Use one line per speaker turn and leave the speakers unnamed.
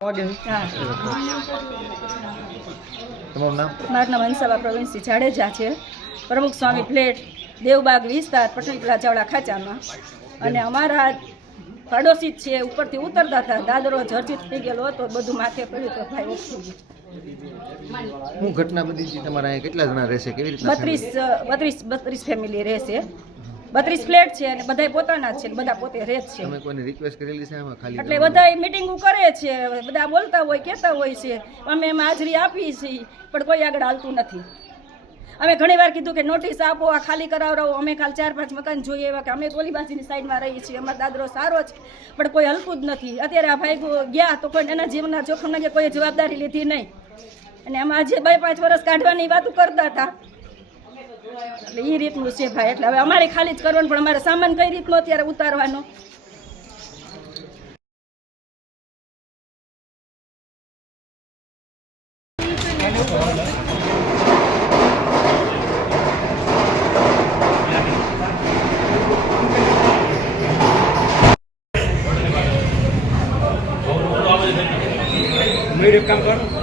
હા
તમારું નામ?
મારું નામ હંસાબા પ્રવીણસિંહ જાડેજા છે. પ્રમુખ સ્વામી ફ્લેટ દેવબાગ વિસ્તાર પટણીકલા ચાવડા ખાચામાં. અને અમારા પડોશી છે ઉપરથી ઉતરતા હતા દાદરો જર્જિત થઈ ગયેલો હતો બધું માથે પડ્યું તો ભાઈ ઓછું
શું ઘટના બધી તમારા કેટલા જણા રહેશે? કેવી રીતે
બત્રીસ બત્રીસ બત્રીસ ફેમિલી રહેશે. બત્રીસ ફ્લેટ છે અને બધા પોતાના છે બધા પોતે રહે છે.
તમે કોઈને રિક્વેસ્ટ કરેલી છે આમાં ખાલી
એટલે બધા મિટિંગો કરે છે બધા બોલતા હોય કહેતા હોય છે. અમે એમાં હાજરી આપી છીએ પણ કોઈ આગળ હાલતું નથી. અમે ઘણી વાર કીધું કે નોટિસ આપો આ ખાલી કરાવડાવો અમે કાલ ચાર પાંચ મકાન જોઈએ એવા કે અમે ગોલીબાજીની સાઈડમાં રહીએ છીએ અમારો દાદરો સારો છે પણ કોઈ હલકું જ નથી. અત્યારે આ ભાઈ ગયા તો કોઈ એના જીવનના જોખમના કે કોઈ જવાબદારી લીધી નહીં. અને આમાં આજે બે પાંચ વર્ષ કાઢવાની વાતો કરતા હતા. એટલે એ રીતનું છે ભાઈ. એટલે હવે અમારે ખાલી જ કરવાનું, પણ અમારે સામાન કઈ રીતનો અત્યારે ઉતારવાનો?
કામ કર.